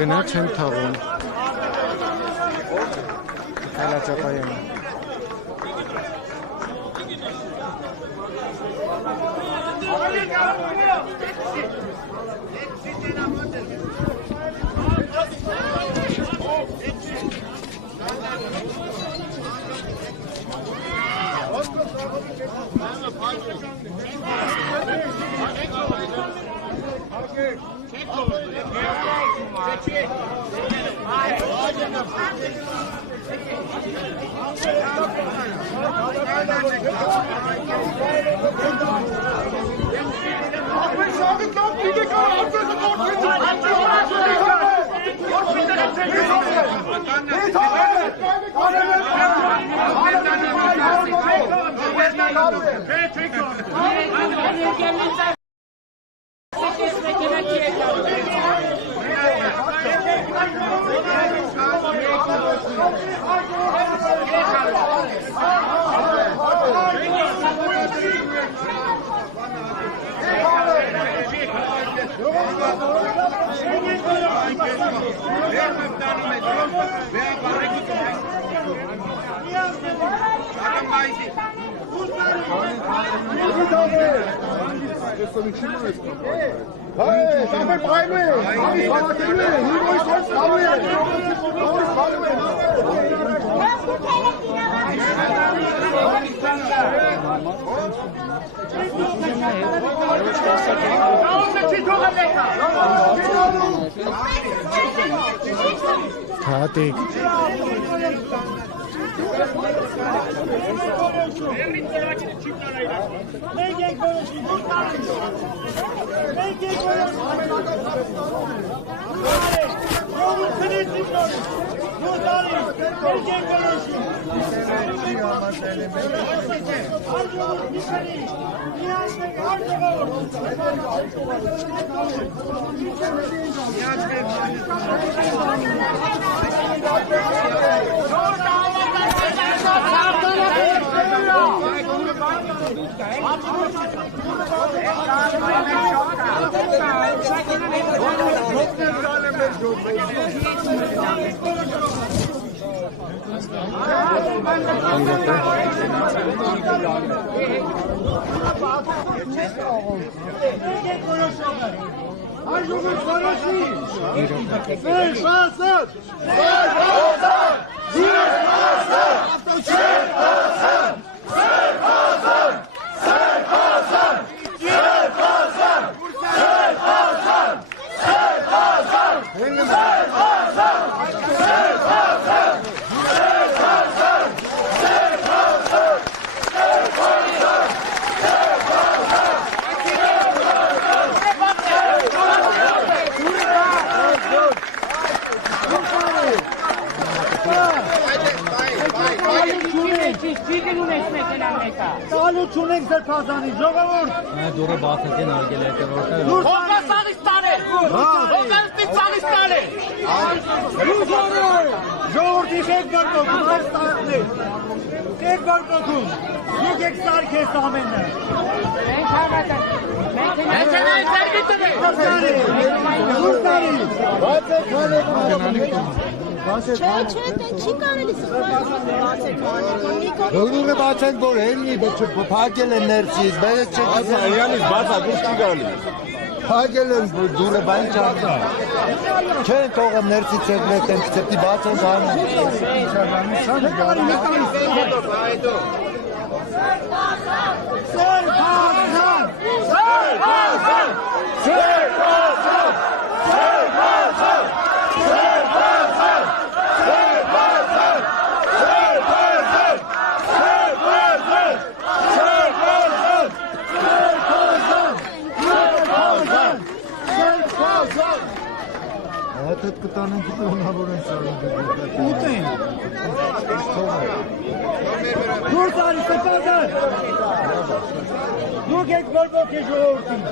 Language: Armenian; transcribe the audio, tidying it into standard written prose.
Գնա չեմ թաղում Կալաճապայանը Հատիկ Չունենք ձեր պազանի, ժողովուրդ։ Դուրը բացեցին արգել է տերորները։ Հոգասանից տանել։ Հոգասանից տանել։ Ժողովուրդ իշեք բարկոքում, այս տարակներ։ Եք բարկոքում, դուք եք սարք ես ամենը։ Մենք հավատակ։ Մենք ենք ձերգիտը։ Բացեք հանեք։ Չէ, չի կարելի Դուրը բացենք, որ հեննի փակել են ներսից, բերեց չեք Իրանից բացա, դուրս չի գալի Փակել են դուրը բան չարդա Չեն թողը ներսից եկրետ են, ծեպտի բացեն բանը Այդ կտանենք պլանավոր են սարին Ուտեն Դուրս արի սպազար Դուք եք որ ոգ է ժողորդին